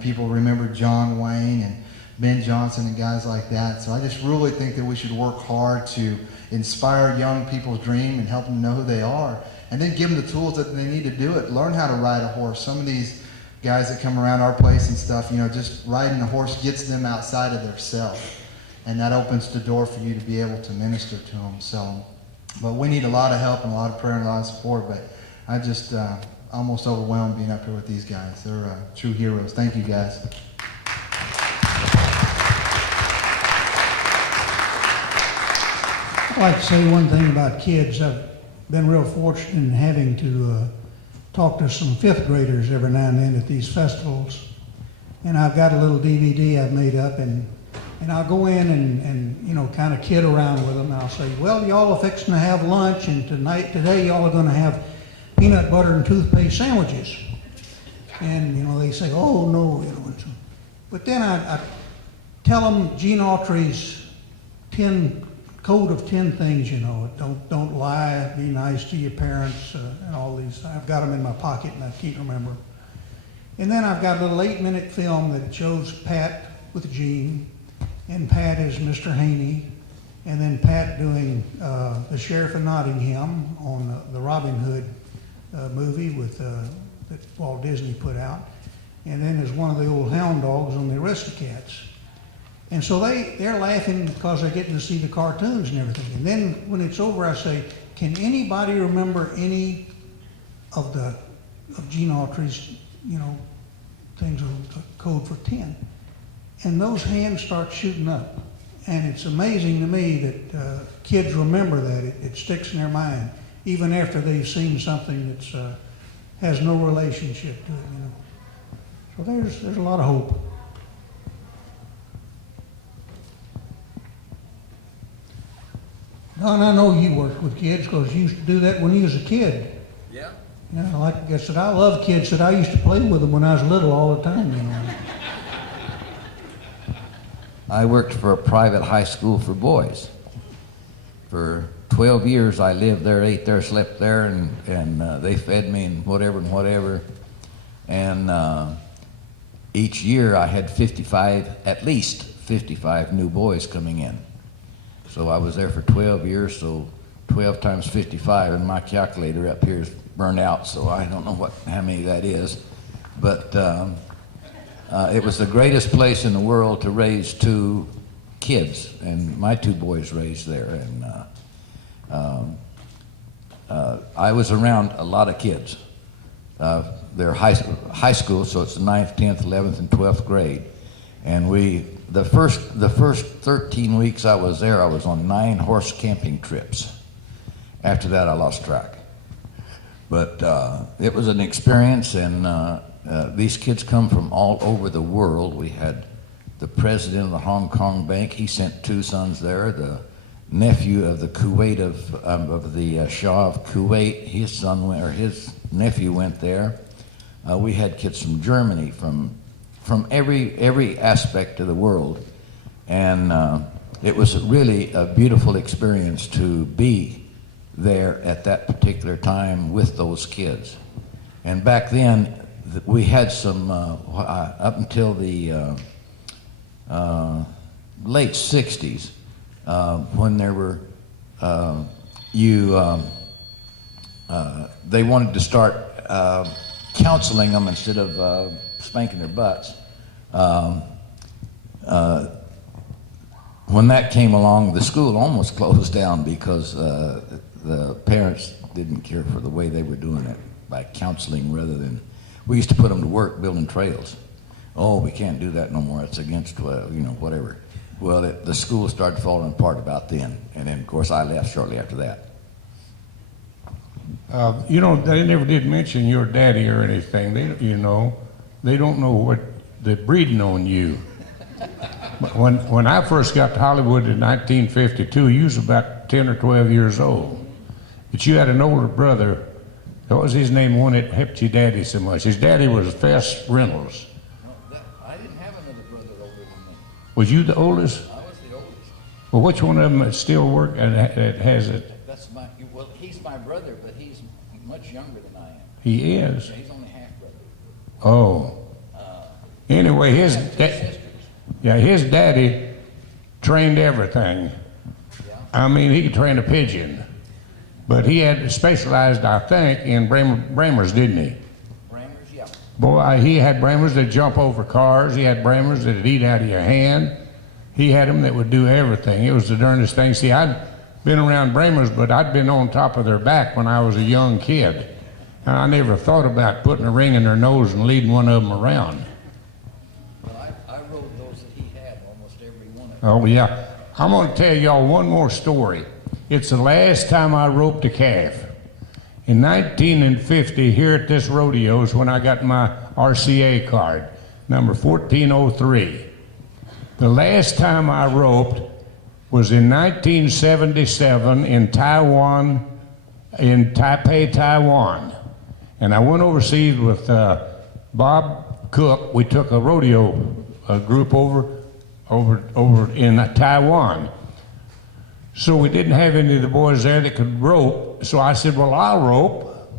People remember John Wayne and Ben Johnson and guys like that. So I just really think that we should work hard to inspire young people's dream and help them know who they are, and then give them the tools that they need to do it. Learn how to ride a horse. Some of these guys that come around our place and stuff, just riding a horse gets them outside of their self, and that opens the door for you to be able to minister to them. So, but we need a lot of help and a lot of prayer and a lot of support. But I just almost overwhelmed being up here with these guys. They're true heroes. Thank you, guys. I'd like to say one thing about kids. I've been real fortunate in having to talk to some fifth graders every now and then at these festivals. And I've got a little DVD I've made up, and I'll go in and kind of kid around with them. And I'll say, well, y'all are fixing to have lunch, and today y'all are going to have peanut butter and toothpaste sandwiches. And, they say, oh, no. But then I tell them Gene Autry's code of 10 things, don't lie, be nice to your parents, and all these. I've got them in my pocket and I can't remember. And then I've got a little 8-minute film that shows Pat with Gene, and Pat is Mr. Haney, and then Pat doing the Sheriff of Nottingham on the Robin Hood movie that Walt Disney put out, and then there's one of the old hound dogs on the Aristocats. And so they're laughing because they're getting to see the cartoons and everything. And then when it's over, I say, can anybody remember any of Gene Autry's, things of the code for 10? And those hands start shooting up. And it's amazing to me that kids remember that. It sticks in their mind, even after they've seen something that has no relationship to it, So there's a lot of hope. Don, I know you worked with kids because you used to do that when you was a kid. Yeah. Like I said, I love kids. I used to play with them when I was little all the time. I worked for a private high school for boys. For 12 years I lived there, ate there, slept there, and they fed me and whatever. And each year I had at least 55 new boys coming in. So I was there for 12 years, so 12 times 55, and my calculator up here is burned out, so I don't know how many that is. But it was the greatest place in the world to raise 2 kids, and my 2 boys raised there. And I was around a lot of kids. They're high school, so it's the 9th, 10th, 11th, and 12th grade. And the first 13 weeks I was there, I was on 9 horse camping trips. After that, I lost track. But it was an experience, and these kids come from all over the world. We had the president of the Hong Kong Bank. He sent 2 sons there. The nephew of the Kuwait of the Shah of Kuwait, his nephew went there. We had kids from Germany, from every aspect of the world, and it was really a beautiful experience to be there at that particular time with those kids. And back then we had some up until the late 60s when there were they wanted to start counseling them instead of spanking their butts. When that came along, the school almost closed down because the parents didn't care for the way they were doing it by counseling rather than, we used to put them to work building trails. Oh, we can't do that no more. It's against, whatever. Well, the school started falling apart about then. And then, of course, I left shortly after that. They never did mention your daddy or anything. They don't know what they're breeding on you. When I first got to Hollywood in 1952, you was about 10 or 12 years old. But you had an older brother. What was his name, one that helped your daddy so much? His daddy was Fess Reynolds. No, I didn't have another brother older than me. Was you the oldest? I was the oldest. Well, which one of them that still work and that has it? He's my brother, but he's much younger than I am. He is? He's only half brother. Oh. Anyway, his daddy trained everything. I mean, he could train a pigeon, but he had specialized, I think, in Brahmers, didn't he? Brahmers, yeah. Boy, he had Brahmers that jump over cars. He had Brahmers that would eat out of your hand. He had them that would do everything. It was the darndest thing. See, I'd been around Brahmers, but I'd been on top of their back when I was a young kid. And I never thought about putting a ring in their nose and leading one of them around. Well, I rode those that he had, almost every one of them. Oh, yeah. I'm going to tell y'all one more story. It's the last time I roped a calf. In 1950, here at this rodeo is when I got my RCA card, number 1403. The last time I roped was in 1977 in Taiwan, in Taipei, Taiwan. And I went overseas with Bob Cook. We took a rodeo group over in Taiwan. So we didn't have any of the boys there that could rope. So I said, well, I'll rope.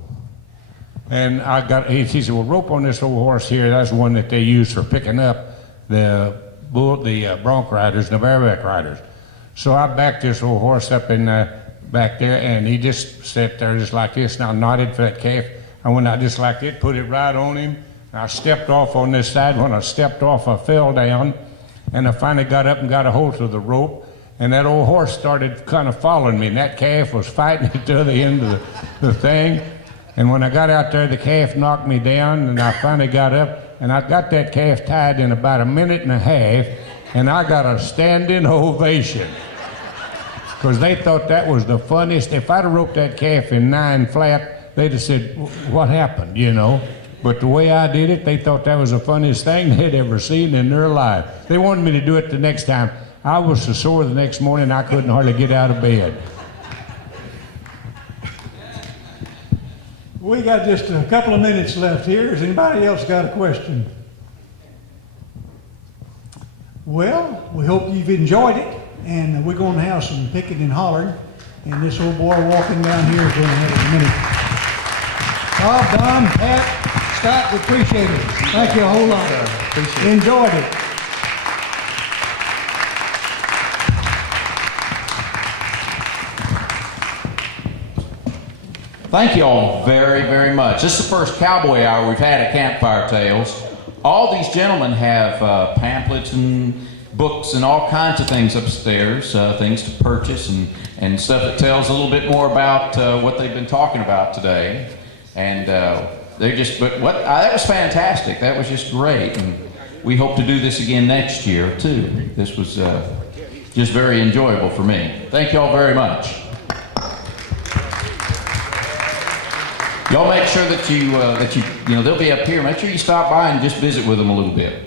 And he said, well, rope on this old horse here. That's the one that they use for picking up the bronc riders, the bareback riders. So I backed this old horse up in back there, and he just sat there just like this. And I nodded for that calf. I went out just like it, put it right on him. And I stepped off on this side. When I stepped off, I fell down. And I finally got up and got a hold of the rope. And that old horse started kind of following me. And that calf was fighting at the other end of the thing. And when I got out there, the calf knocked me down. And I finally got up. And I got that calf tied in about a minute and a half. And I got a standing ovation. Because they thought that was the funniest. If I'd have roped that calf in 9 flat, they'd have said, what happened, you know? But the way I did it, they thought that was the funniest thing they'd ever seen in their life. They wanted me to do it the next time. I was so sore the next morning, I couldn't hardly get out of bed. We got just a couple of minutes left here. Has anybody else got a question? Well, we hope you've enjoyed it, and we're going to have some picking and hollering, and this old boy walking down here is going to have a minute. Bob, Don, Pat, Scott, we appreciate it. Thank you a whole lot. Appreciate it. Enjoyed it. Thank you all very, very much. This is the first Cowboy Hour we've had at Campfire Tales. All these gentlemen have pamphlets and books and all kinds of things upstairs, things to purchase and stuff that tells a little bit more about what they've been talking about today. And that was fantastic. That was just great. And we hope to do this again next year, too. This was just very enjoyable for me. Thank you all very much. Y'all make sure that you they'll be up here. Make sure you stop by and just visit with them a little bit.